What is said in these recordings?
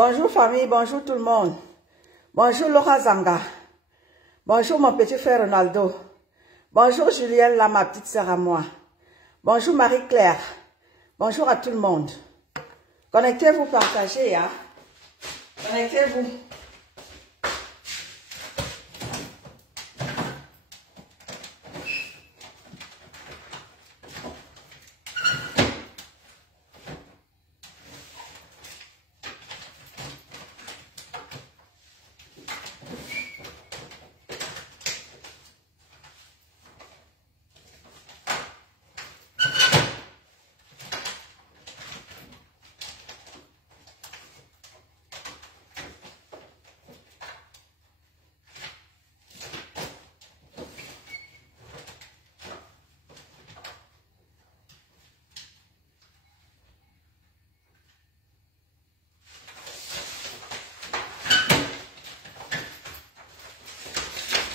Bonjour famille, bonjour tout le monde. Bonjour Laura Zanga. Bonjour mon petit frère Ronaldo. Bonjour Julienne, là ma petite sœur à moi. Bonjour Marie-Claire. Bonjour à tout le monde. Connectez-vous, partagez, hein. Connectez-vous.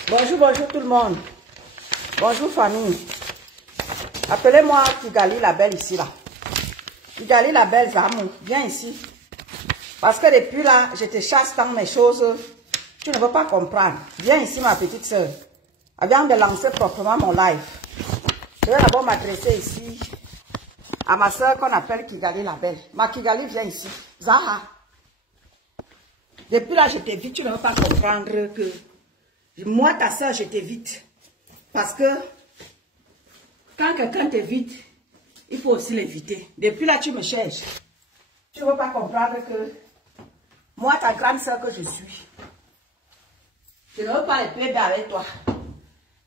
Bonjour, bonjour tout le monde. Bonjour famille. Appelez-moi Kigali la belle ici là. Kigali la belle Zamou, viens ici. Parce que depuis là, je te chasse dans mes choses. Tu ne veux pas comprendre. Viens ici ma petite soeur. Avant de lancer proprement mon live. Je vais d'abord m'adresser ici à ma soeur qu'on appelle Kigali la belle. Ma Kigali, viens ici. Zaha. Depuis là, je t'évite. Tu ne veux pas comprendre que... Moi, ta soeur, je t'évite. Parce que quand quelqu'un t'évite, il faut aussi l'éviter. Depuis là, tu me cherches. Tu ne veux pas comprendre que moi, ta grande soeur que je suis, je ne veux pas les bébés avec toi.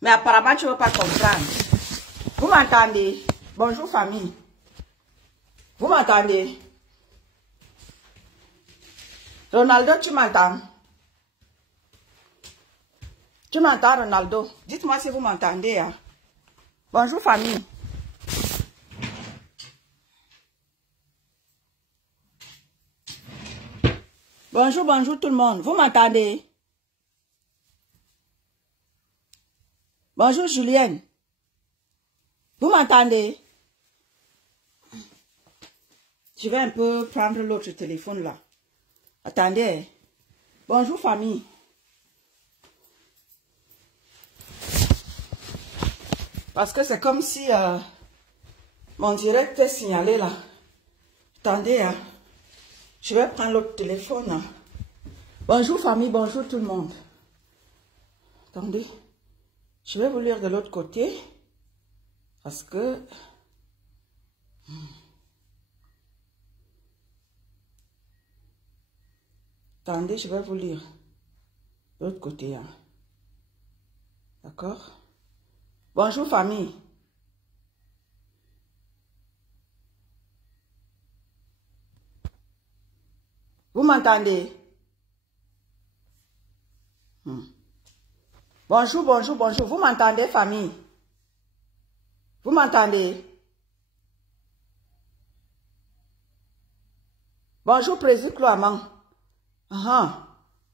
Mais apparemment, tu ne veux pas comprendre. Vous m'entendez? Bonjour, famille. Vous m'entendez? Ronaldo, tu m'entends? Tu m'entends, Ronaldo? Dites-moi si vous m'entendez. Hein? Bonjour, famille. Bonjour, bonjour tout le monde. Vous m'entendez? Bonjour, Julienne. Vous m'entendez? Je vais un peu prendre l'autre téléphone là. Attendez. Bonjour, famille. Parce que c'est comme si mon direct est signalé là. Attendez, hein. Je vais prendre l'autre téléphone. Hein. Bonjour famille, bonjour tout le monde. Attendez. Je vais vous lire de l'autre côté. Parce que... Attendez, je vais vous lire de l'autre côté. Hein. D'accord? Bonjour famille. Vous m'entendez? Bonjour, bonjour, bonjour. Vous m'entendez famille? Vous m'entendez? Bonjour président Cloamant.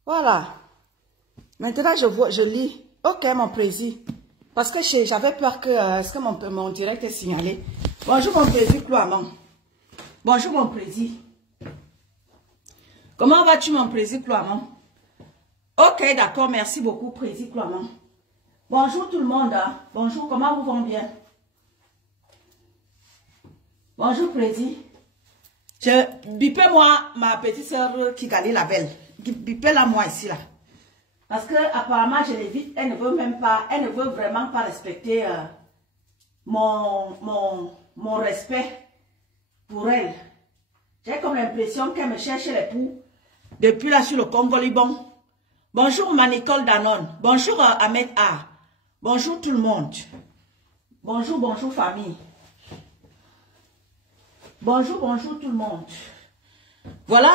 Voilà. Maintenant je lis. Ok mon président. Parce que j'avais peur que, est-ce que mon direct est signalé? Bonjour mon président Cloamant. Bonjour mon président. Comment vas-tu mon président Cloamant? Ok, d'accord, merci beaucoup président Cloamant. Bonjour tout le monde. Hein? Bonjour, comment vous vont bien? Bonjour président. Bipez-moi ma petite soeur Kigali la belle. Bipez-la moi ici là. Parce que apparemment je l'évite, elle ne veut même pas, elle ne veut vraiment pas respecter mon respect pour elle. J'ai comme l'impression qu'elle me cherche les poux depuis là sur le Congo-Liban. Bonjour Manicole Danone, bonjour Ahmed A. Bonjour tout le monde. Bonjour, bonjour famille. Bonjour, bonjour tout le monde. Voilà.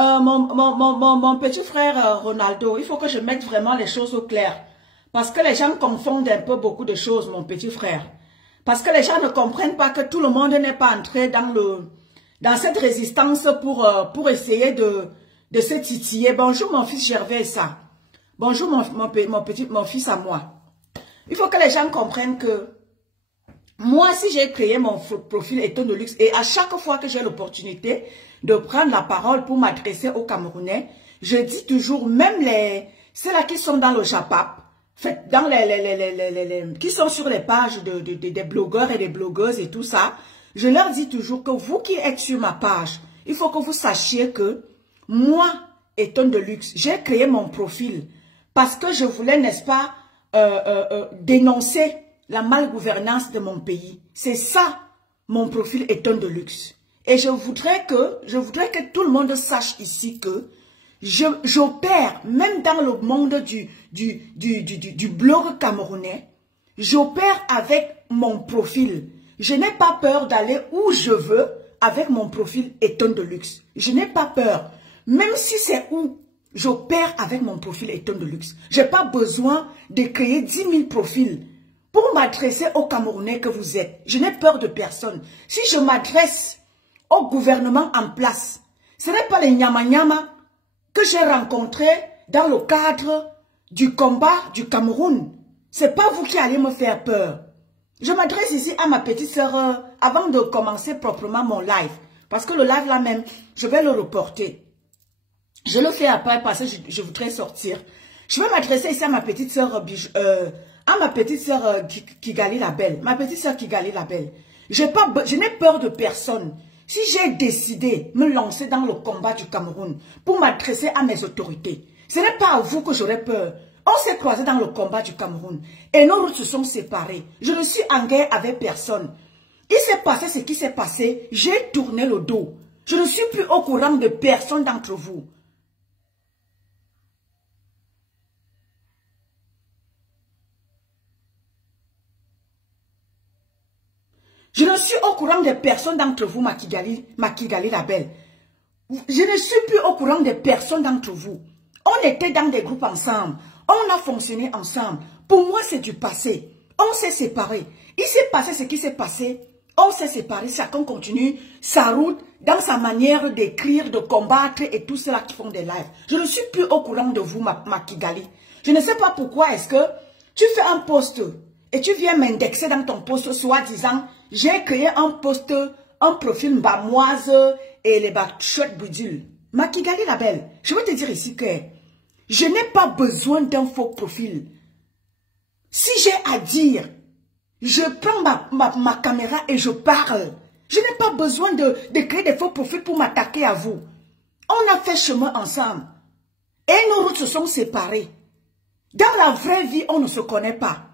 Mon petit frère Ronaldo, il faut que je mette vraiment les choses au clair. Parce que les gens confondent un peu beaucoup de choses, mon petit frère. Parce que les gens ne comprennent pas que tout le monde n'est pas entré dans cette résistance pour essayer de se titiller. Bonjour mon fils Gervais, ça. Bonjour mon fils à moi. Il faut que les gens comprennent que Moi, si j'ai créé mon profil Eton de Luxe et à chaque fois que j'ai l'opportunité de prendre la parole pour m'adresser aux Camerounais, je dis toujours, même ceux-là qui sont dans le Japap, dans qui sont sur les pages des blogueurs et des blogueuses et tout ça, je leur dis toujours que vous qui êtes sur ma page, il faut que vous sachiez que moi, Eton de Luxe, j'ai créé mon profil parce que je voulais, n'est-ce pas, dénoncer la malgouvernance de mon pays. C'est ça, mon profil Eton de Luxe. Et je voudrais que tout le monde sache ici que j'opère, même dans le monde du blog camerounais, j'opère avec mon profil. Je n'ai pas peur d'aller où je veux avec mon profil Eton de Luxe. Je n'ai pas peur. Même si c'est où j'opère avec mon profil Eton de Luxe. Je n'ai pas besoin de créer 10 000 profils pour m'adresser aux Camerounais que vous êtes. Je n'ai peur de personne. Si je m'adresse au gouvernement en place, ce n'est pas les nyama-nyama que j'ai rencontrés dans le cadre du combat du Cameroun. Ce n'est pas vous qui allez me faire peur. Je m'adresse ici à ma petite sœur avant de commencer proprement mon live. Parce que le live là même, je vais le reporter. Je le fais après parce que je voudrais sortir. Je vais m'adresser ici à ma petite sœur Kigali la Belle. Ma petite sœur Kigali la Belle. Je n'ai peur de personne. Si j'ai décidé de me lancer dans le combat du Cameroun pour m'adresser à mes autorités, ce n'est pas à vous que j'aurais peur. On s'est croisés dans le combat du Cameroun et nos routes se sont séparées. Je ne suis en guerre avec personne. Il s'est passé ce qui s'est passé, j'ai tourné le dos. Je ne suis plus au courant de personne d'entre vous. Je ne suis au courant de personne d'entre vous, ma Kigali la Belle. Je ne suis plus au courant de personne d'entre vous. On était dans des groupes ensemble. On a fonctionné ensemble. Pour moi, c'est du passé. On s'est séparés. Il s'est passé ce qui s'est passé. On s'est séparés. Chacun continue sa route dans sa manière d'écrire, de combattre et tout cela qui font des lives. Je ne suis plus au courant de vous, ma Kigali. Je ne sais pas pourquoi est-ce que tu fais un post et tu viens m'indexer dans ton post soi-disant j'ai créé un post, un profil bamoise et les chouettes boudiles. Ma Kigali la Belle, je veux te dire ici que je n'ai pas besoin d'un faux profil. Si j'ai à dire, je prends ma caméra et je parle. Je n'ai pas besoin de créer des faux profils pour m'attaquer à vous. On a fait chemin ensemble. Et nos routes se sont séparées. Dans la vraie vie, on ne se connaît pas.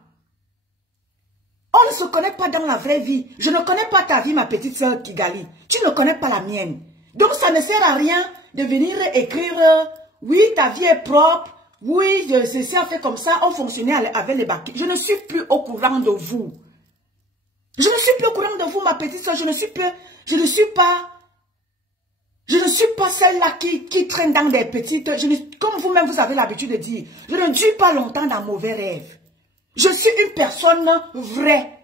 On ne se connaît pas dans la vraie vie. Je ne connais pas ta vie, ma petite sœur Kigali. Tu ne connais pas la mienne. Donc, ça ne sert à rien de venir écrire « Oui, ta vie est propre. Oui, ceci a fait comme ça. On fonctionnait avec les bacs. » Je ne suis plus au courant de vous. Je ne suis plus au courant de vous, ma petite sœur. Je ne suis pas celle-là qui traîne dans des petites... comme vous-même, vous avez l'habitude de dire, je ne dure pas longtemps dans mauvais rêves. Je suis une personne vraie.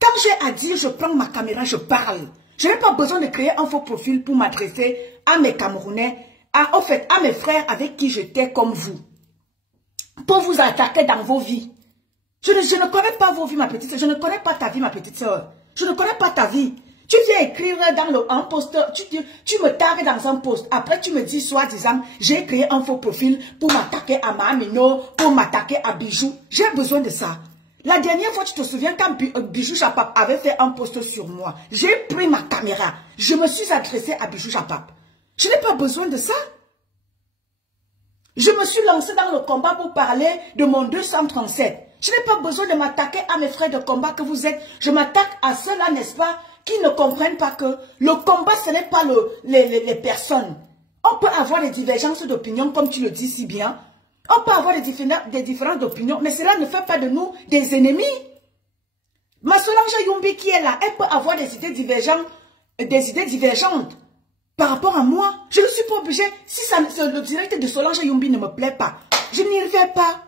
Quand j'ai à dire, je prends ma caméra, je parle. Je n'ai pas besoin de créer un faux profil pour m'adresser à mes Camerounais, en fait, à mes frères avec qui j'étais comme vous. Pour vous attaquer dans vos vies. Je ne connais pas vos vies, ma petite soeur. Je ne connais pas ta vie, ma petite soeur. Je ne connais pas ta vie. Tu viens écrire dans un post, tu me tagues dans un post. Après, tu me dis, soi-disant, j'ai créé un faux profil pour m'attaquer à Mamino, pour m'attaquer à Bijou. J'ai besoin de ça. La dernière fois, tu te souviens, quand Bijou Chapap avait fait un post sur moi, j'ai pris ma caméra. Je me suis adressée à Bijou Chapap. Je n'ai pas besoin de ça. Je me suis lancée dans le combat pour parler de mon 237. Je n'ai pas besoin de m'attaquer à mes frères de combat que vous êtes. Je m'attaque à ceux-là, n'est-ce pas, qui ne comprennent pas que le combat, ce n'est pas les personnes. On peut avoir des divergences d'opinion, comme tu le dis si bien. On peut avoir des différences d'opinion, mais cela ne fait pas de nous des ennemis. Ma Solange Youmbi qui est là, elle peut avoir des idées divergentes par rapport à moi. Je ne suis pas obligée, si le direct de Solange Youmbi ne me plaît pas, je n'y vais pas.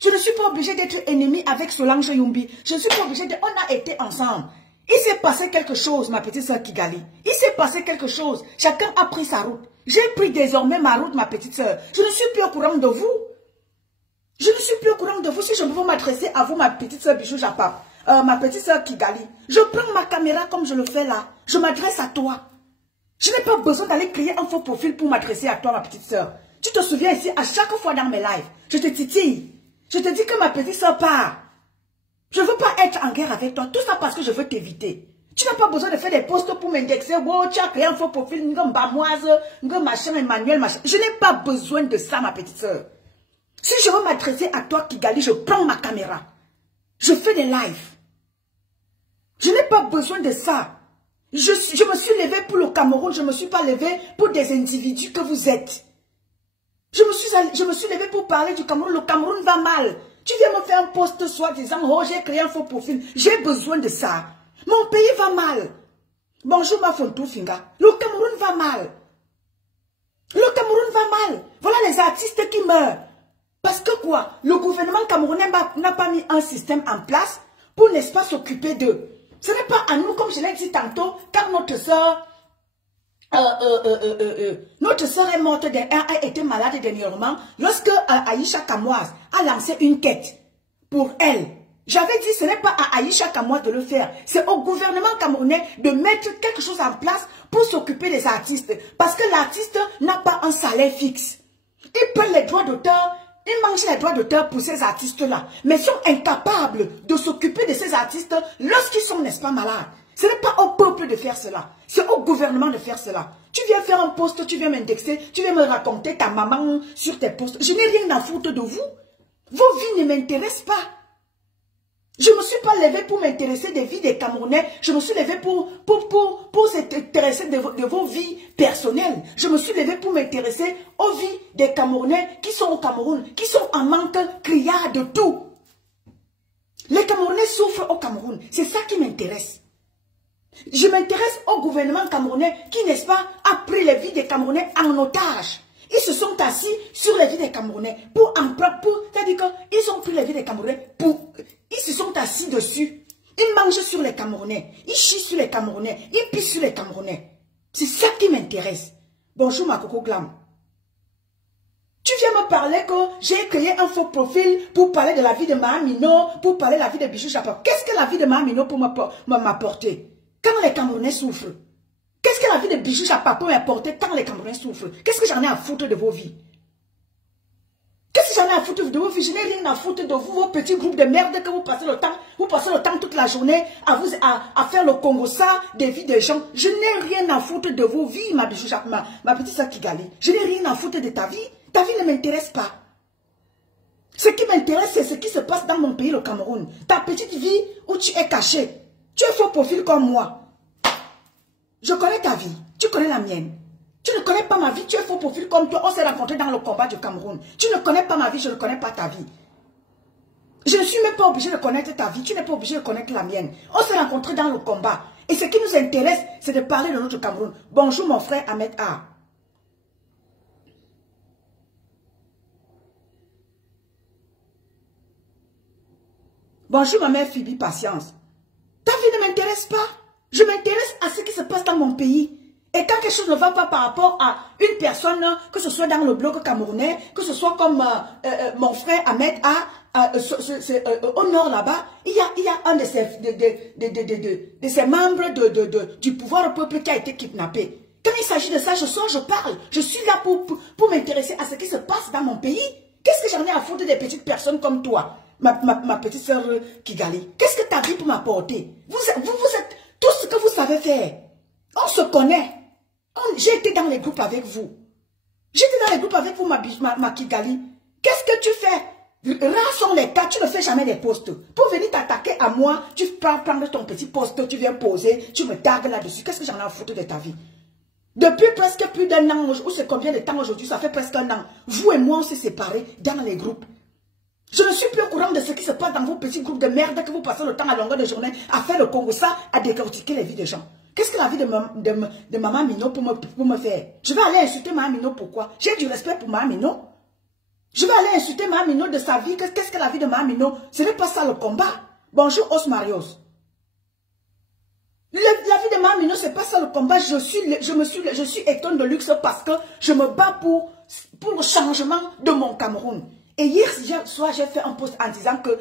Je ne suis pas obligée d'être ennemie avec Solange Youmbi. Je ne suis pas obligée de... On a été ensemble. Il s'est passé quelque chose, ma petite soeur Kigali. Il s'est passé quelque chose. Chacun a pris sa route. J'ai pris désormais ma route, ma petite soeur. Je ne suis plus au courant de vous. Je ne suis plus au courant de vous. Si je veux m'adresser à vous, ma petite soeur Bijou Japap, ma petite soeur Kigali, je prends ma caméra comme je le fais là. Je m'adresse à toi. Je n'ai pas besoin d'aller créer un faux profil pour m'adresser à toi, ma petite soeur. Tu te souviens ici, à chaque fois dans mes lives, je te titille. Je te dis que ma petite soeur part. Je ne veux pas être en guerre avec toi. Tout ça parce que je veux t'éviter. Tu n'as pas besoin de faire des posts pour m'indexer. Oh, tu as créé un faux profil, machin, Emmanuel, machin. Je n'ai pas besoin de ça, ma petite soeur. Si je veux m'adresser à toi, Kigali, je prends ma caméra. Je fais des lives. Je n'ai pas besoin de ça. Je me suis levée pour le Cameroun. Je ne me suis pas levée pour des individus que vous êtes. Je me suis levée pour parler du Cameroun. Le Cameroun va mal. Tu viens me faire un post soi-disant, oh, j'ai créé un faux profil. J'ai besoin de ça. Mon pays va mal. Bonjour, ma Fontou Finga. Le Cameroun va mal. Le Cameroun va mal. Voilà les artistes qui meurent. Parce que quoi? Le gouvernement camerounais n'a pas mis un système en place pour, n'est-ce pas, s'occuper d'eux. Ce n'est pas à nous, comme je l'ai dit tantôt, car notre sœur est morte, a été malade dernièrement, lorsque Aïcha Kamoise a lancé une quête pour elle. J'avais dit, ce n'est pas à Aïcha Kamoise de le faire, c'est au gouvernement camerounais de mettre quelque chose en place pour s'occuper des artistes. Parce que l'artiste n'a pas un salaire fixe. Il prend les droits d'auteur. Ils mangent les droits d'auteur pour ces artistes-là, mais sont incapables de s'occuper de ces artistes lorsqu'ils sont, n'est-ce pas, malades. Ce n'est pas au peuple de faire cela, c'est au gouvernement de faire cela. Tu viens faire un post, tu viens m'indexer, tu viens me raconter ta maman sur tes posts. Je n'ai rien à foutre de vous. Vos vies ne m'intéressent pas. Je ne me suis pas levée pour m'intéresser des vies des Camerounais. Je me suis levée pour s'intéresser de vos vies personnelles. Je me suis levée pour m'intéresser aux vies des Camerounais qui sont au Cameroun, qui sont en manque criard de tout. Les Camerounais souffrent au Cameroun. C'est ça qui m'intéresse. Je m'intéresse au gouvernement camerounais qui, n'est-ce pas, a pris les vies des Camerounais en otage. Ils se sont assis sur les vies des Camerounais c'est-à-dire qu'ils ont pris les vies des Camerounais ils se sont assis dessus. Ils mangent sur les Camerounais. Ils chient sur les Camerounais. Ils pissent sur les Camerounais. C'est ça qui m'intéresse. Bonjour ma Coco Glam. Tu viens me parler que j'ai créé un faux profil pour parler de la vie de Mahamino, pour parler de la vie de Bijou Chapeau. Qu'est-ce que la vie de Mahamino peut m'apporter quand les Camerounais souffrent? Qu'est-ce que la vie de Bijou Chapeau peut m'apporter quand les Camerounais souffrent? Qu'est-ce que j'en ai à foutre de vos vies? Qu'est-ce que j'en ai à foutre de vos vies? Je n'ai rien à foutre de vous, vos petits groupes de merde que vous passez le temps toute la journée à faire le Congo ça des vies des gens. Je n'ai rien à foutre de vos vies, ma Bijou Chapeau, ma petite sœur Kigali. Je n'ai rien à foutre de ta vie. Ta vie ne m'intéresse pas. Ce qui m'intéresse, c'est ce qui se passe dans mon pays, le Cameroun. Ta petite vie où tu es caché. Tu es faux profil comme moi. Je connais ta vie. Tu connais la mienne. Tu ne connais pas ma vie. Tu es faux profil comme toi. On s'est rencontrés dans le combat du Cameroun. Tu ne connais pas ma vie. Je ne connais pas ta vie. Je ne suis même pas obligé de connaître ta vie. Tu n'es pas obligé de connaître la mienne. On s'est rencontrés dans le combat. Et ce qui nous intéresse, c'est de parler de notre Cameroun. Bonjour mon frère Ahmed A. Bonjour ma mère Phoebe Patience. Ta vie ne m'intéresse pas. Je m'intéresse à ce qui se passe dans mon pays. Et quand quelque chose ne va pas par rapport à une personne, que ce soit dans le bloc camerounais, que ce soit comme mon frère Ahmed A, au nord là-bas, il y a un de ses membres du pouvoir au peuple qui a été kidnappé. Quand il s'agit de ça, je sors, je parle. Je suis là pour m'intéresser à ce qui se passe dans mon pays. Qu'est-ce que j'en ai à foutre des petites personnes comme toi? Ma petite sœur Kigali, qu'est-ce que ta vie peut m'apporter? Vous êtes tout ce que vous savez faire. On se connaît. J'ai été dans les groupes avec vous. J'étais dans les groupes avec vous, ma Kigali. Qu'est-ce que tu fais? Rares sont les cas, tu ne fais jamais des posts. Pour venir t'attaquer à moi, tu prends ton petit poste, tu viens poser, tu me tagues là-dessus. Qu'est-ce que j'en ai à foutre de ta vie? Depuis presque plus d'un an, ou c'est combien de temps aujourd'hui? Ça fait presque un an. Vous et moi, on s'est séparés dans les groupes. Je ne suis plus au courant de ce qui se passe dans vos petits groupes de merde que vous passez le temps à longueur de journée à faire le Congo ça, à décortiquer les vies des gens. Qu'est-ce que la vie de Maman Mino pour me faire? Je vais aller insulter Maman Mino, pourquoi? J'ai du respect pour Maman Mino. Je vais aller insulter Maman Mino de sa vie. Qu'est-ce que la vie de Maman Mino? Ce n'est pas ça le combat. Bonjour Osmarios. La vie de Maman Mino, ce n'est pas ça le combat. Je suis étonne de luxe parce que je me bats pour le changement de mon Cameroun. Et hier soir, j'ai fait un post en disant que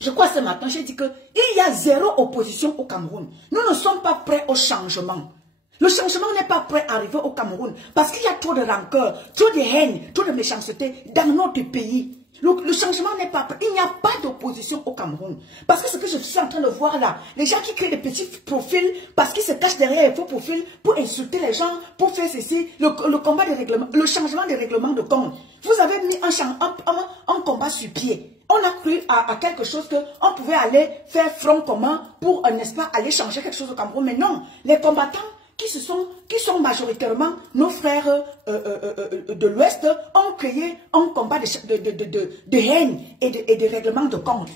Je crois ce matin, j'ai dit qu'il y a zéro opposition au Cameroun. Nous ne sommes pas prêts au changement. Le changement n'est pas prêt à arriver au Cameroun parce qu'il y a trop de rancœur, trop de haine, trop de méchanceté dans notre pays. Le changement n'est pas prêt. Il n'y a pas d'opposition au Cameroun. Parce que ce que je suis en train de voir là, les gens qui créent des petits profils parce qu'ils se cachent derrière les faux profils pour insulter les gens, pour faire ceci, le combat des règlements, le changement des règlements de compte. Vous avez mis un combat sur pied. On a cru à quelque chose qu'on pouvait aller faire front commun pour, n'est-ce pas, aller changer quelque chose au Cameroun. Mais non, les combattants qui sont majoritairement nos frères de l'Ouest, ont créé un combat de haine et de règlement de compte.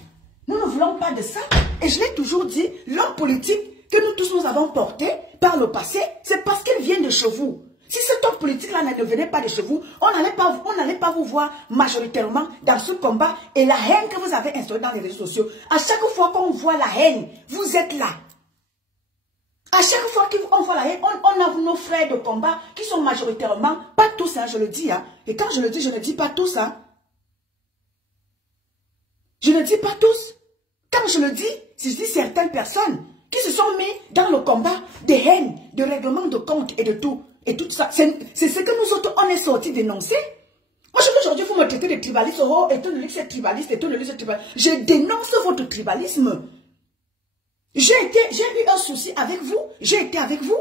Nous ne voulons pas de ça. Et je l'ai toujours dit, l'homme politique que nous tous nous avons porté par le passé, c'est parce qu'il vient de chez vous. Si cet homme politique-là ne venait pas de chez vous, on n'allait pas vous voir majoritairement dans ce combat et la haine que vous avez instaurée dans les réseaux sociaux. À chaque fois qu'on voit la haine, vous êtes là. À chaque fois qu'on voit la haine, on a nos frères de combat qui sont majoritairement, pas tous, hein, je le dis. Hein. Et quand je le dis, je ne dis pas tous. Hein. Je ne dis pas tous. Quand je le dis, je dis certaines personnes qui se sont mis dans le combat de haine, de règlement de compte et de tout. Et tout ça. C'est ce que nous autres, on est sortis dénoncer. Aujourd'hui, vous me traitez de tribaliste. Oh, et tout le luxe est tribaliste, et tout le luxe est tribaliste. Je dénonce votre tribalisme. J'ai eu un souci avec vous. J'ai été avec vous.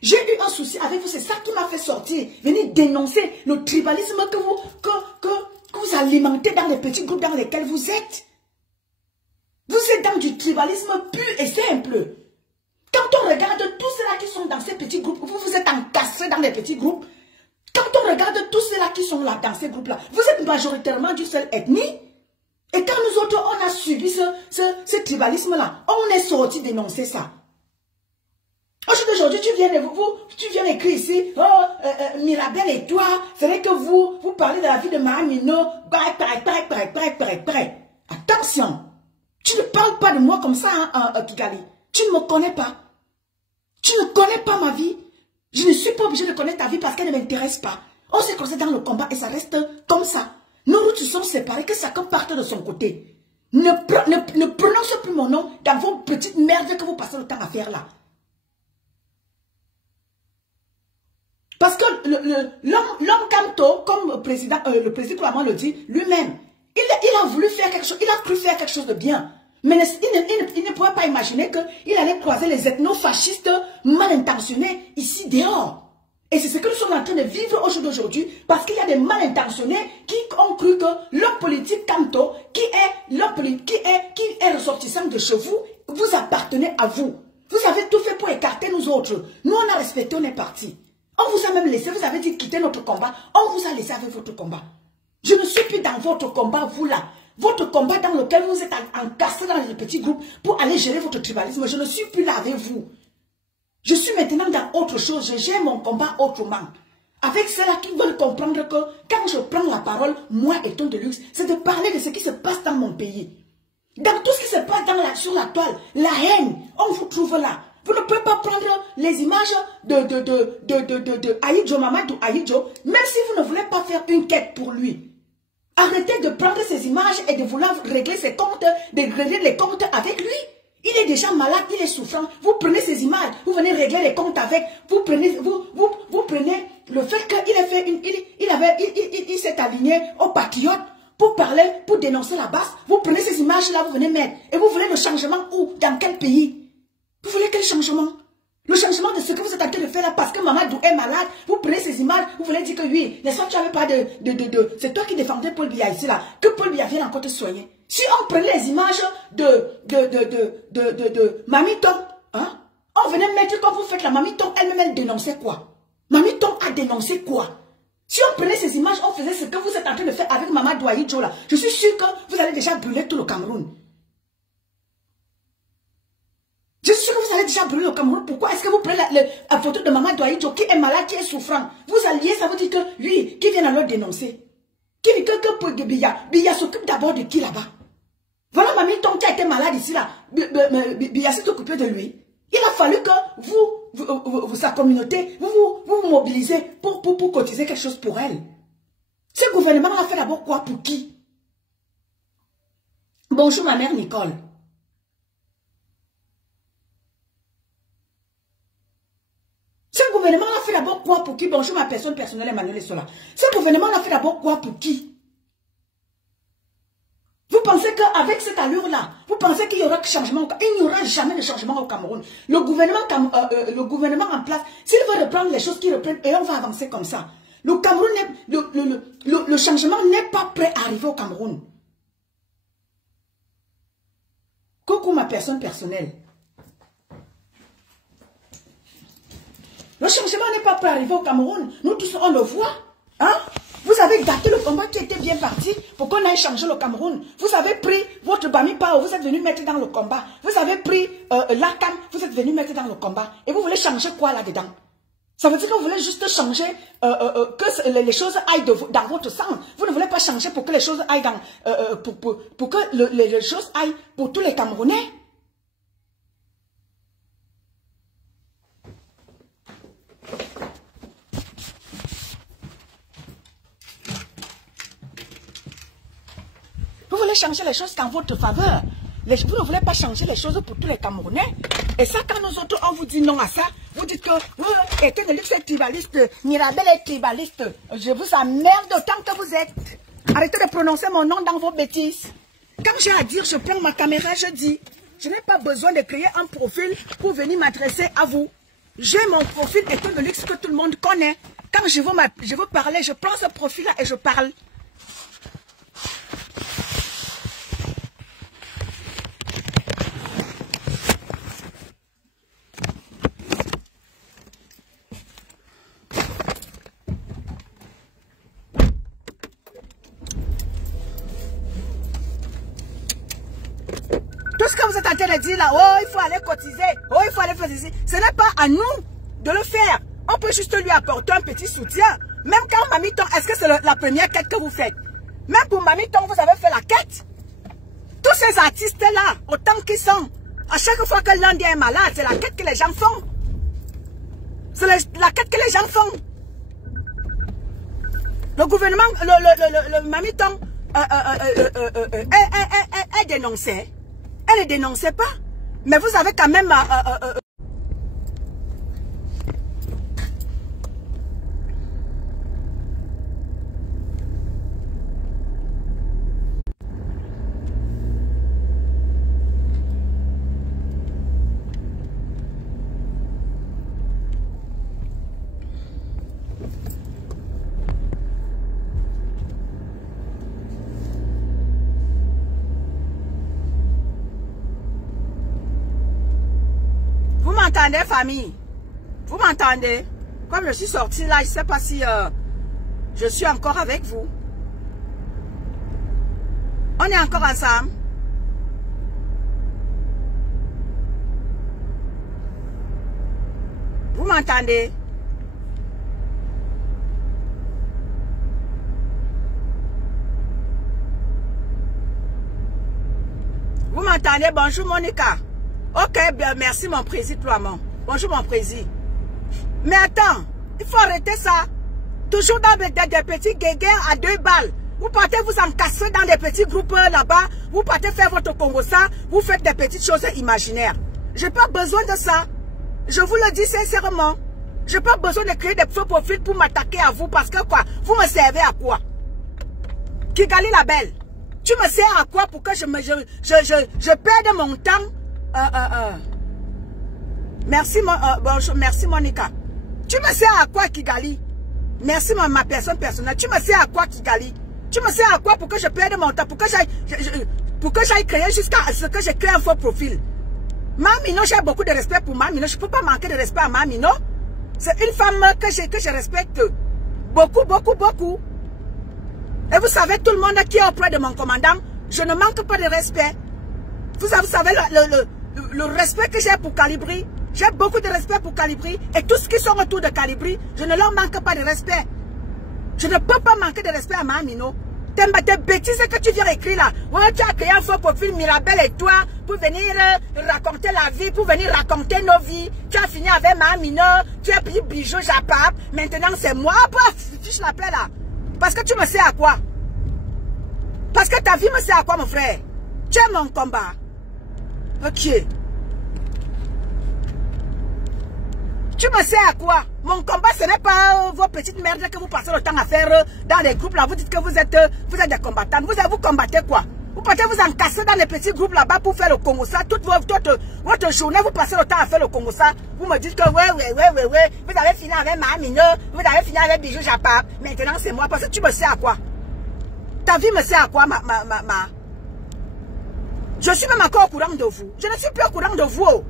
J'ai eu un souci avec vous. C'est ça qui m'a fait sortir. Venir dénoncer le tribalisme que vous alimentez dans les petits groupes dans lesquels vous êtes. Vous êtes dans du tribalisme pur et simple. Quand on regarde tous ceux-là qui sont dans ces petits groupes, vous êtes encastrés dans les petits groupes. Quand on regarde tous ceux-là qui sont là dans ces groupes-là, vous êtes majoritairement d'une seule ethnie. Et quand nous autres, on a subi ce tribalisme-là, on est sorti dénoncer ça. Aujourd'hui, tu viens écrire ici, oh, Mirabel et toi, c'est vrai que vous parlez de la vie de Mahamino, attention, tu ne parles pas de moi comme ça, hein, Kigali. Tu ne me connais pas. Tu ne connais pas ma vie. Je ne suis pas obligée de connaître ta vie parce qu'elle ne m'intéresse pas. On s'est croisé dans le combat et ça reste comme ça. Nos routes sont séparées, que chacun parte de son côté. Ne prononce plus mon nom dans vos petites merdes que vous passez le temps à faire là. Parce que l'homme Kamto, comme le président Kouamouo le dit lui-même, il a voulu faire quelque chose, il a cru faire quelque chose de bien. Mais il ne pouvait pas imaginer qu'il allait croiser les ethno-fascistes mal intentionnés ici dehors. Et c'est ce que nous sommes en train de vivre aujourd'hui parce qu'il y a des mal intentionnés qui ont cru que l'homme politique Kamto, qui est ressortissant de chez vous, vous appartenait à vous. Vous avez tout fait pour écarter nous autres. Nous, on a respecté, on est parti. On vous a même laissé, vous avez dit quitter notre combat. On vous a laissé avec votre combat. Je ne suis plus dans votre combat, vous là. Votre combat dans lequel vous êtes encastré dans les petits groupes pour aller gérer votre tribalisme. Je ne suis plus là avec vous. Je suis maintenant dans autre chose. Je gère mon combat autrement. Avec ceux-là qui veulent comprendre que quand je prends la parole, moi et Ton de Luxe, c'est de parler de ce qui se passe dans mon pays. Dans tout ce qui se passe sur la toile, la haine, on vous trouve là. Vous ne pouvez pas prendre les images de Aïdjo, Mamadou Aïdjo, même si vous ne voulez pas faire une quête pour lui. Arrêtez de prendre ces images et de vouloir régler ses comptes, de régler les comptes avec lui. Il est déjà malade, il est souffrant. Vous prenez ces images, vous venez régler les comptes avec. Vous prenez le fait qu'il s'est aligné aux patriotes pour parler, pour dénoncer la base. Vous prenez ces images-là, vous venez mettre. Et vous voulez le changement où? Dans quel pays? Vous voulez quel changement? Le changement de ce que vous êtes en train de faire là, parce que Mamadou est malade, vous prenez ces images, vous voulez dire que oui, n'est-ce pas, tu n'avais pas c'est toi qui défendais Paul Biya ici là, que Paul Biya vienne encore te soigner. Si on prenait les images de Mamiton, hein, on venait mettre quand vous faites la Mamiton, elle-même elle dénonçait quoi? Mamiton a dénoncé quoi? Si on prenait ces images, on faisait ce que vous êtes en train de faire avec Mamadou Aïdjo là, je suis sûr que vous allez déjà brûler tout le Cameroun. Je suis sûr que vous allez déjà brûler le Cameroun. Pourquoi est-ce que vous prenez la photo de Mamadou Aïdjo qui est malade, qui est souffrant? Vous alliez, ça veut dire que lui, qui vient alors dénoncer? Qui veut que Biya s'occupe d'abord de qui là-bas? Voilà Mamiton qui a été malade ici là. Biya s'est occupé de lui. Il a fallu que vous sa communauté, vous mobilisez pour cotiser quelque chose pour elle. Ce gouvernement a fait d'abord quoi pour qui? Bonjour ma mère Nicole. Ce gouvernement a fait d'abord quoi pour qui? Bonjour ma personne personnelle Emmanuel Sola. Ce gouvernement a fait d'abord quoi pour qui? Vous pensez qu'avec cette allure-là, vous pensez qu'il y aura changement? Il n'y aura jamais de changement au Cameroun. Le gouvernement en place, s'il veut reprendre les choses qu'il reprenne, et on va avancer comme ça. Le Cameroun, le changement n'est pas prêt à arriver au Cameroun. Coucou ma personne personnelle. Le changement n'est pas prêt à arriver au Cameroun. Nous tous, on le voit. Hein? Vous avez gâté le combat qui était bien parti pour qu'on aille changer le Cameroun. Vous avez pris votre Bami Pao, vous êtes venu mettre dans le combat. Vous avez pris l'ACAM, vous êtes venu mettre dans le combat. Et vous voulez changer quoi là-dedans? Ça veut dire que vous voulez juste changer que les choses aillent dans votre sens. Vous ne voulez pas changer pour que les choses aillent dans... pour que les choses aillent pour tous les Camerounais. Vous voulez changer les choses en votre faveur. Vous ne voulez pas changer les choses pour tous les Camerounais. Et ça, quand nous autres, on vous dit non à ça, vous dites que Etienne de Luxe est tribaliste, Mirabel est tribaliste. Je vous emmerde autant que vous êtes. Arrêtez de prononcer mon nom dans vos bêtises. Quand j'ai à dire, je prends ma caméra, je dis. Je n'ai pas besoin de créer un profil pour venir m'adresser à vous. J'ai mon profil Etienne de Luxe que tout le monde connaît. Quand je veux parler, je prends ce profil-là et je parle. Tout ce que vous êtes en train de dire là, oh il faut aller cotiser, oh il faut aller faire ceci, ce n'est pas à nous de le faire. On peut juste lui apporter un petit soutien. Même quand Mamiton, est-ce que c'est la première quête que vous faites? Même pour Mamiton, vous avez fait la quête. Tous ces artistes-là, autant qu'ils sont, à chaque fois que l'un d'eux est malade, c'est la quête que les gens font. C'est la quête que les gens font. Le gouvernement, le Mamiton est dénoncé. Elle ne dénonçait pas. Mais vous avez quand même... Vous m'entendez, famille? Vous m'entendez? Comme je suis sortie là, je ne sais pas si je suis encore avec vous. On est encore ensemble. Vous m'entendez? Vous m'entendez? Bonjour Monica. Ok, bien, merci mon président. Bonjour mon président. Mais attends, il faut arrêter ça. Toujours dans des petits guéguerres à 2 balles. Vous partez vous encastrer dans des petits groupes là-bas. Vous partez faire votre Congo-ça. Vous faites des petites choses imaginaires. Je n'ai pas besoin de ça. Je vous le dis sincèrement. Je n'ai pas besoin de créer des faux profils pour m'attaquer à vous. Parce que quoi? Vous me servez à quoi? Kigali la belle. Tu me sers à quoi pour que je perde mon temps? Merci, bonjour, merci Monica. Tu me sers à quoi Kigali? Merci ma personne personnelle. Tu me sers à quoi Kigali? Tu me sers à quoi pour que je perde mon temps? Pour que j'aille créer jusqu'à ce que je crée un faux profil. Mamino, j'ai beaucoup de respect pour Mamino. Je ne peux pas manquer de respect à Mamino. C'est une femme que je respecte beaucoup, beaucoup, beaucoup. Et vous savez, tout le monde qui est auprès de mon commandant, je ne manque pas de respect. Vous savez le respect que j'ai pour Calibri. J'ai beaucoup de respect pour Calibri. Et tous ceux qui sont autour de Calibri, je ne leur manque pas de respect. Je ne peux pas manquer de respect à Mamino. Tes bêtises que tu viens écrire là. Ouais, tu as créé un faux profil Mirabel et toi pour venir raconter la vie, pour venir raconter nos vies. Tu as fini avec Mamino, tu as pris Bijou Japap. Maintenant c'est moi. Fiche la paix là. Parce que tu me sais à quoi? Parce que ta vie me sert à quoi mon frère? Tu es mon combat. Ok. Tu me sais à quoi? Mon combat, ce n'est pas vos petites merdes que vous passez le temps à faire dans les groupes là. Vous dites que vous êtes des combattants. Vous combattez quoi? Vous partez vous encasser dans les petits groupes là-bas pour faire le Congo ça. Toute votre journée, vous passez le temps à faire le Congo ça. Vous me dites que ouais. Vous avez fini avec Mamino. Vous avez fini avec Bijou Japap. Maintenant, c'est moi. Parce que tu me sais à quoi? Ta vie me sait à quoi, Je suis même encore au courant de vous. Je ne suis plus au courant de vous.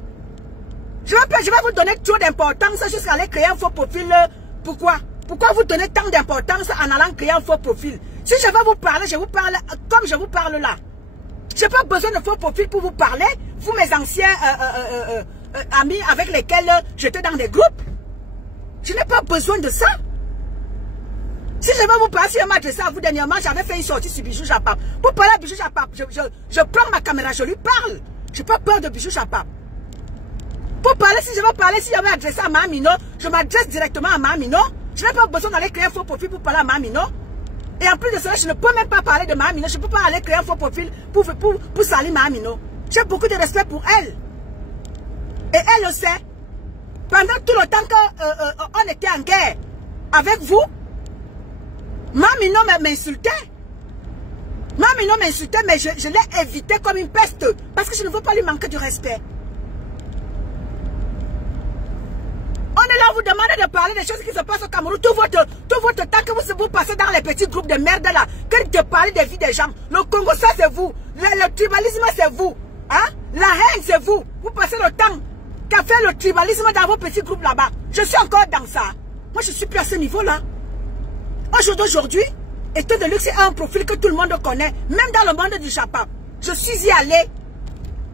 Je vais vous donner trop d'importance jusqu'à aller créer un faux profil. Pourquoi? Pourquoi vous donnez tant d'importance en allant créer un faux profil? Si je vais vous parler, je vous parle comme je vous parle là. Je n'ai pas besoin de faux profil pour vous parler. Vous, mes anciens amis avec lesquels j'étais dans des groupes. Je n'ai pas besoin de ça. Si je vais vous parler, si je m'adresse à vous dernièrement, j'avais fait une sortie sur Bijou Japap. Pour parler à Bijou Japap, je prends ma caméra, je lui parle. Je n'ai pas peur de Bijou Japap. Pour parler, si je veux parler, si je vais adresser à Mamino, je m'adresse directement à Mamino. Je n'ai pas besoin d'aller créer un faux profil pour parler à Mamino. Et en plus de cela, je ne peux même pas parler de Mamino. Je ne peux pas aller créer un faux profil pour salir Mamino. J'ai beaucoup de respect pour elle. Et elle le sait. Pendant tout le temps qu'on était en guerre avec vous, Mamino m'insultait. Mamino m'insultait, mais je l'ai évité comme une peste. Parce que je ne veux pas lui manquer de respect. On est là, vous demandez de parler des choses qui se passent au Cameroun. Tout votre temps que vous passez dans les petits groupes de merde là. Que de parler des vies des gens. Le Congo, ça c'est vous. Le tribalisme, c'est vous. Hein? La haine, c'est vous. Vous passez le temps qu'a fait le tribalisme dans vos petits groupes là-bas. Je suis encore dans ça. Moi, je suis plus à ce niveau-là. Aujourd'hui, État de luxe est un profil que tout le monde connaît. Même dans le monde du Japap. Je suis y allé.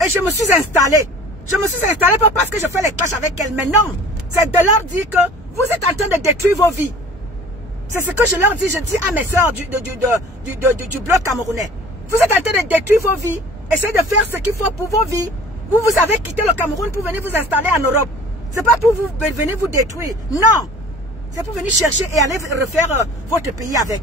Et je me suis installé. Je me suis installé pas parce que je fais les clashs avec elle. Mais non. C'est de leur dire que vous êtes en train de détruire vos vies. C'est ce que je leur dis. Je dis à mes soeurs du bloc camerounais. Vous êtes en train de détruire vos vies. Essayez de faire ce qu'il faut pour vos vies. Vous avez quitté le Cameroun pour venir vous installer en Europe. Ce n'est pas pour vous venir vous détruire. Non. C'est pour venir chercher et aller refaire votre pays avec.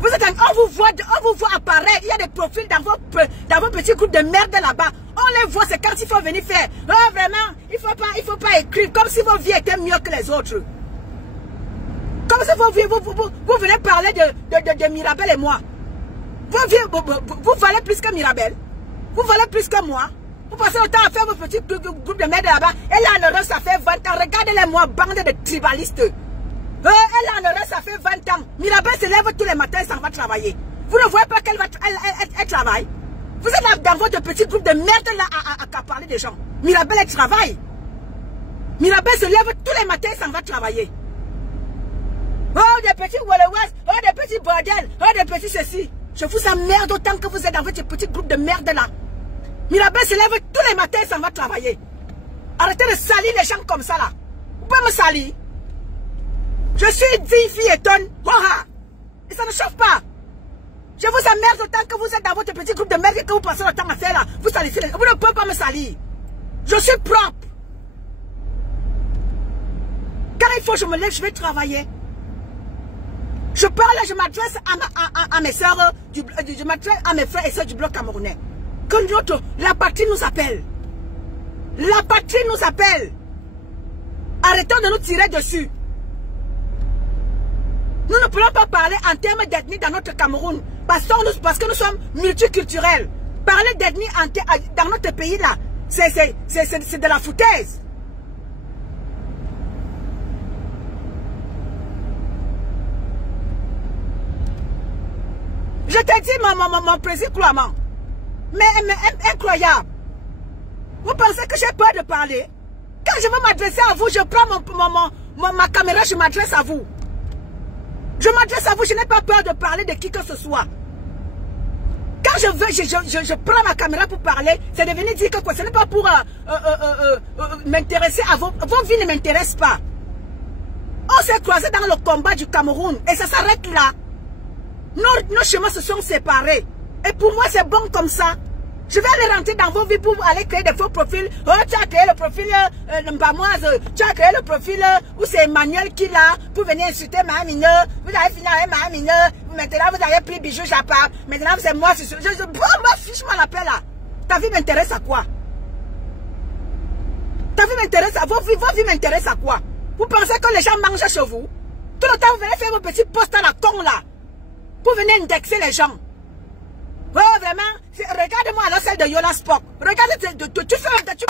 Vous êtes on vous voit apparaître. Il y a des profils dans vos petits groupes de merde là-bas. On les voit, c'est quand il faut venir faire. Oh, vraiment, il faut pas écrire comme si vos vies étaient mieux que les autres. Comme si vos vies, vous venez parler de Mirabel et moi. Vos vies, vous valez plus que Mirabel. Vous valez plus que moi. Vous passez le temps à faire vos petits groupes de merde là-bas. Elle est en Europe, ça fait 20 ans. Regardez-les moi, bande de tribalistes. Elle est en Europe, ça fait 20 ans. Mirabel se lève tous les matins et s'en va travailler. Vous ne voyez pas qu'elle travaille? Vous êtes là dans votre petit groupe de merde là à parler des gens. Mirabel, elle travaille. Mirabel se lève tous les matins et s'en va travailler. Oh, des petits Wallowers, oh, des petits bordels, oh, des petits ceci. Je vous emmerde autant que vous êtes dans votre petit groupe de merde là. Mirabel se lève tous les matins et s'en va travailler. Arrêtez de salir les gens comme ça là. Vous pouvez me salir. Je suis digne fille étonne. Et ça ne chauffe pas. Je vous emmerde autant que vous êtes dans votre petit groupe de merde et que vous passez le temps à faire là. Vous salissez les... Vous ne pouvez pas me salir. Je suis propre. Quand il faut, je me lève, je vais travailler. Je parle, je m'adresse à mes soeurs, je m'adresse à mes frères et soeurs du bloc camerounais. Que la patrie nous appelle. La patrie nous appelle. Arrêtons de nous tirer dessus. Nous ne pouvons pas parler en termes d'ethnie dans notre Cameroun. Parce que nous sommes multiculturels. Parler d'ethnie dans notre pays là, c'est de la foutaise. Je t'ai dit mon président couramment. Mais incroyable. Vous pensez que j'ai peur de parler? Quand je veux m'adresser à vous, je prends ma caméra, je m'adresse à vous. Je m'adresse à vous, je n'ai pas peur de parler de qui que ce soit. Quand je veux, je prends ma caméra pour parler, c'est de venir dire que quoi, ce n'est pas pour m'intéresser à vos vies ne m'intéressent pas. On s'est croisés dans le combat du Cameroun et ça s'arrête là. Nos chemins se sont séparés. Et pour moi, c'est bon comme ça. Je vais aller rentrer dans vos vies pour aller créer des faux profils. Oh, tu as créé le profil Mbamoise. Tu as créé le profil où c'est Emmanuel qui l'a pour venir insulter ma mineure. Vous avez fini avec ma mineure. Maintenant, vous avez pris Bijou Japa. Maintenant, c'est moi. Moi, fiche-moi la paix là. Ta vie m'intéresse à quoi? Ta vie m'intéresse à vos vies m'intéressent à quoi? Vous pensez que les gens mangent chez vous? Tout le temps, vous venez faire vos petits postes à la con là. Pour venir indexer les gens. Oh, vraiment, regarde-moi alors celle de Yola Spock. Regarde, tu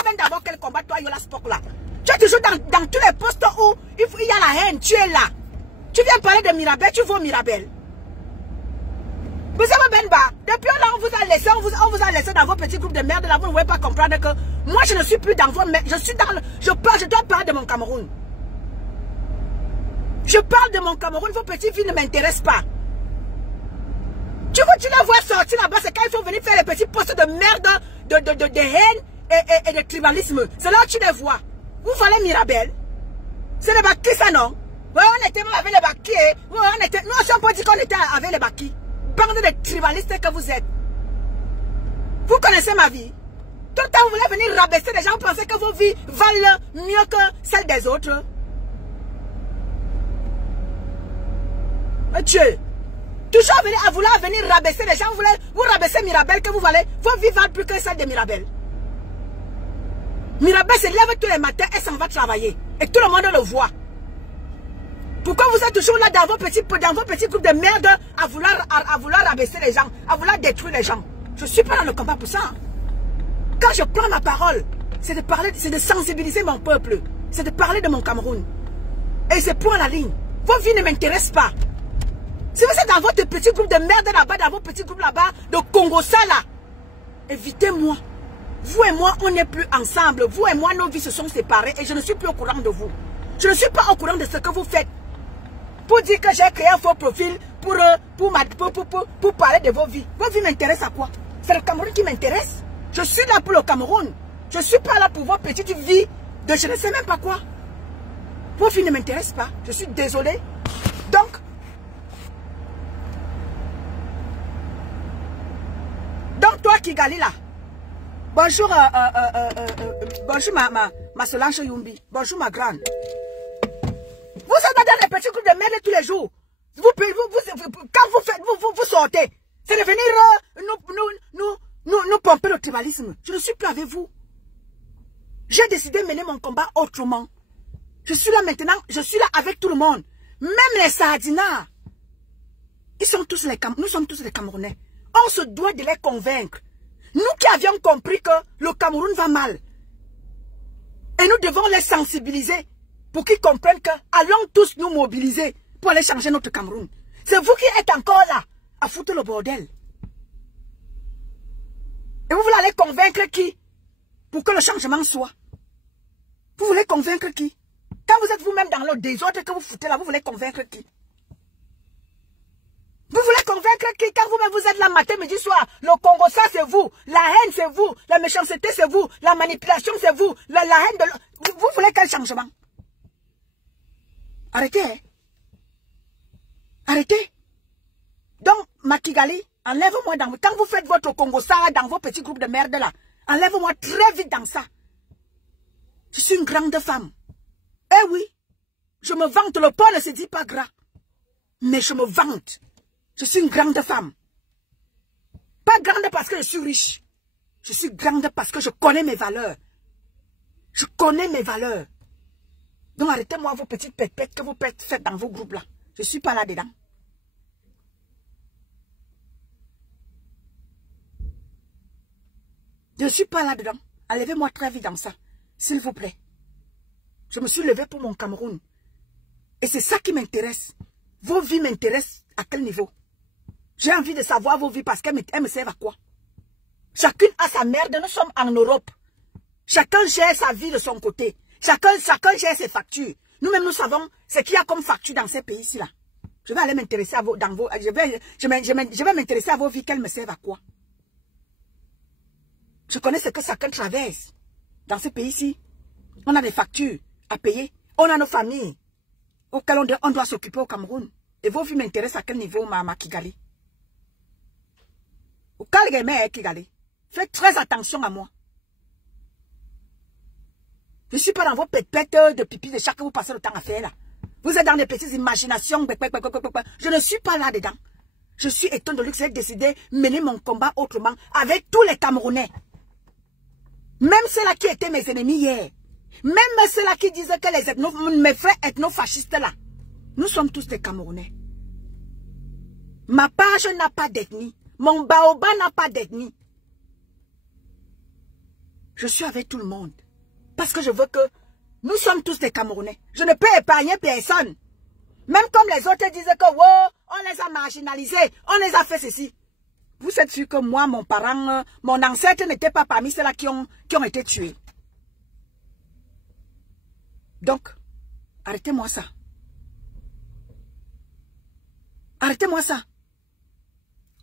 mènes d'abord quel combat, toi, Yola Spock, là. Tu es toujours dans tous les postes où il y a la haine, tu es là. Tu viens parler de Mirabel, tu vaux Mirabel. Vous savez, Benba, depuis là, on vous a laissé dans vos petits groupes de merde, là, vous ne pouvez pas comprendre que moi, je ne suis plus dans vos merde. Je dois parler de mon Cameroun. Je parle de mon Cameroun, vos petites filles ne m'intéressent pas. Tu les vois sortir là-bas, c'est quand il faut venir faire les petits postes de merde, de haine et de tribalisme. C'est là où tu les vois. Vous voulez Mirabel? C'est les Bakis, ça non? Ouais, on était même avec les Bakis. Nous aussi, on peut dire qu'on était avec les Bakis. Bande de tribalistes que vous êtes. Vous connaissez ma vie. Tout le temps, vous voulez venir rabaisser les gens, vous pensez que vos vies valent mieux que celles des autres. Dieu. Toujours à vouloir venir rabaisser les gens, vous rabaissez Mirabel que vous valez. Vos vies valent plus que celles de Mirabel. Mirabel se lève tous les matins et s'en va travailler. Et tout le monde le voit. Pourquoi vous êtes toujours là dans vos petits groupes de merde à vouloir rabaisser les gens, à vouloir détruire les gens? Je ne suis pas dans le combat pour ça. Quand je prends ma parole, c'est de parler, c'est de sensibiliser mon peuple. C'est de parler de mon Cameroun. Et c'est point la ligne. Vos vies ne m'intéressent pas. Si vous êtes dans votre petit groupe de merde là-bas, dans vos petits groupes là-bas, de Congo-ça là, évitez-moi. Vous et moi, on n'est plus ensemble. Vous et moi, nos vies se sont séparées et je ne suis plus au courant de vous. Je ne suis pas au courant de ce que vous faites. Pour dire que j'ai créé un faux profil pour parler de vos vies. Vos vies m'intéressent à quoi? C'est le Cameroun qui m'intéresse. Je suis là pour le Cameroun. Je ne suis pas là pour vos petites vies de je ne sais même pas quoi. Vos vies ne m'intéressent pas. Je suis désolé. Donc toi Kigali là, bonjour, bonjour ma Solange Yumbi, bonjour ma grande. Vous êtes dans des petits groupes de merde tous les jours. Quand vous sortez, c'est de venir nous pomper le tribalisme. Je ne suis plus avec vous. J'ai décidé de mener mon combat autrement. Je suis là maintenant, je suis là avec tout le monde. Même les Sardinards. Nous sommes tous les Camerounais. On se doit de les convaincre. Nous qui avions compris que le Cameroun va mal. Et nous devons les sensibiliser pour qu'ils comprennent que allons tous nous mobiliser pour aller changer notre Cameroun. C'est vous qui êtes encore là à foutre le bordel. Et vous voulez aller convaincre qui? Pour que le changement soit. Vous voulez convaincre qui? Quand vous êtes vous-même dans le désordre que vous foutez là, vous voulez convaincre qui? Vous voulez convaincre qui? Quand vous-même vous êtes là matin, midi, soir, le Congo, ça c'est vous, la haine c'est vous, la méchanceté c'est vous, la manipulation c'est vous, la haine de... Vous voulez quel changement? Arrêtez, hein? Arrêtez. Donc, Makigali, enlève-moi dans... Quand vous faites votre Congo, ça, dans vos petits groupes de merde là, enlève-moi très vite dans ça. Je suis une grande femme. Eh oui, je me vante, le pot ne se dit pas gras. Mais je me vante. Je suis une grande femme. Pas grande parce que je suis riche. Je suis grande parce que je connais mes valeurs. Je connais mes valeurs. Donc arrêtez-moi vos petites pètes que vous faites dans vos groupes là. Je ne suis pas là-dedans. Je ne suis pas là-dedans. Enlevez-moi très vite dans ça. S'il vous plaît. Je me suis levée pour mon Cameroun. Et c'est ça qui m'intéresse. Vos vies m'intéressent à quel niveau? J'ai envie de savoir vos vies parce qu'elles me servent à quoi? Chacune a sa merde. Nous sommes en Europe. Chacun gère sa vie de son côté. Chacun gère ses factures. Nous-mêmes, nous savons ce qu'il y a comme facture dans ces pays-ci là. Je vais aller m'intéresser à je vais m'intéresser à vos vies, qu'elles me servent à quoi? Je connais ce que chacun traverse. Dans ces pays-ci, on a des factures à payer. On a nos familles auxquelles on doit s'occuper au Cameroun. Et vos vies m'intéressent à quel niveau, ma Kigali? Au Kigali. Faites très attention à moi. Je ne suis pas dans vos pépettes de pipi de chaque que vous passez le temps à faire là. Vous êtes dans des petites imaginations. Je ne suis pas là-dedans. Je suis étonné de lui que j'ai décidé de mener mon combat autrement avec tous les Camerounais. Même ceux-là qui étaient mes ennemis hier. Même ceux-là qui disaient que mes frères ethnofascistes là. Nous sommes tous des Camerounais. Ma page n'a pas d'ethnie. Mon baobab n'a pas d'ethnie. Je suis avec tout le monde. Parce que je veux que nous sommes tous des Camerounais. Je ne peux épargner personne. Même comme les autres disaient que wow, on les a marginalisés, on les a fait ceci. Vous êtes sûr que moi, mon parent, mon ancêtre n'était pas parmi ceux-là qui ont été tués. Donc, arrêtez-moi ça. Arrêtez-moi ça.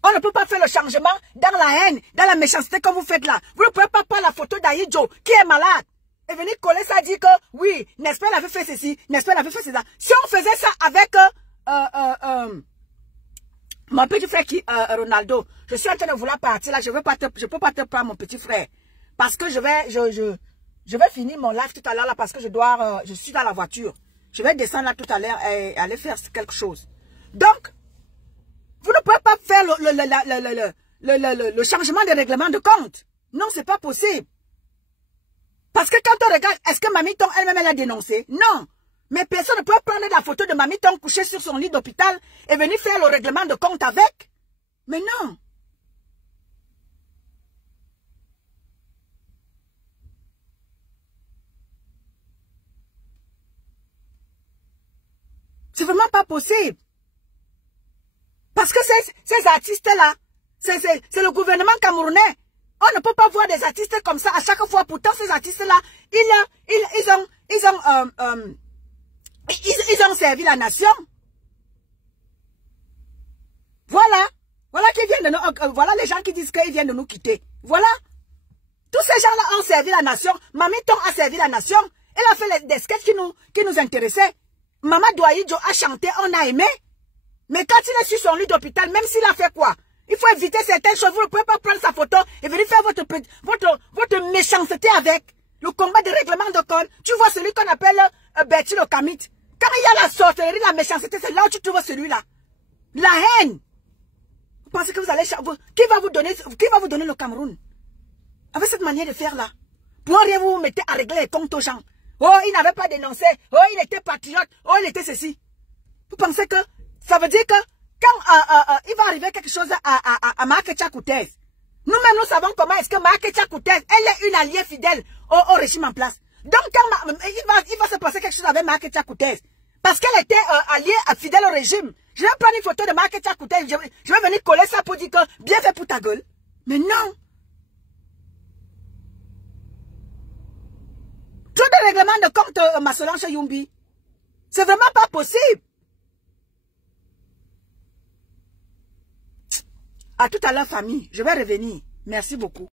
On ne peut pas faire le changement dans la haine, dans la méchanceté comme vous faites là. Vous ne pouvez pas prendre la photo d'Aïdjo qui est malade et venir coller ça, dire que oui, n'est-ce pas, elle avait fait ceci, n'est-ce pas, elle avait fait cela. Si on faisait ça avec mon petit frère Ronaldo, je suis en train de vouloir partir là, je peux pas te prendre mon petit frère parce que je vais finir mon live tout à l'heure là parce que je suis dans la voiture. Je vais descendre là tout à l'heure et aller faire quelque chose. Donc, vous ne pouvez pas faire le changement de règlement de compte. Non, c'est pas possible. Parce que quand on regarde, est-ce que Mamie Tong elle-même elle a dénoncé? Non. Mais personne ne peut prendre la photo de Mamie Tong couchée sur son lit d'hôpital et venir faire le règlement de compte avec. Mais non. C'est vraiment pas possible. Parce que ces artistes-là, c'est le gouvernement camerounais. On ne peut pas voir des artistes comme ça à chaque fois. Pourtant, ces artistes-là, ils ont servi la nation. Voilà. Voilà qui viennent de nous, voilà les gens qui disent qu'ils viennent de nous quitter. Voilà. Tous ces gens-là ont servi la nation. Mamie Tong a servi la nation. Elle a fait des sketchs qui nous intéressaient. Maman Douaïdjo a chanté, on a aimé. Mais quand il est sur son lit d'hôpital, même s'il a fait quoi? Il faut éviter certaines choses. Vous ne pouvez pas prendre sa photo et venir faire votre méchanceté avec. Le combat de règlement de compte. Tu vois celui qu'on appelle Betty le Kamit. Quand il y a la sorcellerie, la méchanceté, c'est là où tu trouves celui-là. La haine. Vous pensez que vous allez... Qui va vous donner le Cameroun? Avec cette manière de faire là. Pour rien vous mettez à régler les comptes aux gens. Oh, il n'avait pas dénoncé. Oh, il était patriote. Oh, il était ceci. Vous pensez que ça veut dire que quand il va arriver quelque chose à Makacha Koutez, nous-mêmes nous savons comment est-ce que Makacha Koutez, elle est une alliée fidèle au régime en place. Donc quand il va se passer quelque chose avec Makacha Koutez, parce qu'elle était alliée fidèle au régime, je vais prendre une photo de Makacha Koutez, je vais venir coller ça pour dire que bien fait pour ta gueule. Mais non. Trop de règlements de compte Massolange Yumbi. C'est vraiment pas possible. À tout à l'heure, famille. Je vais revenir. Merci beaucoup.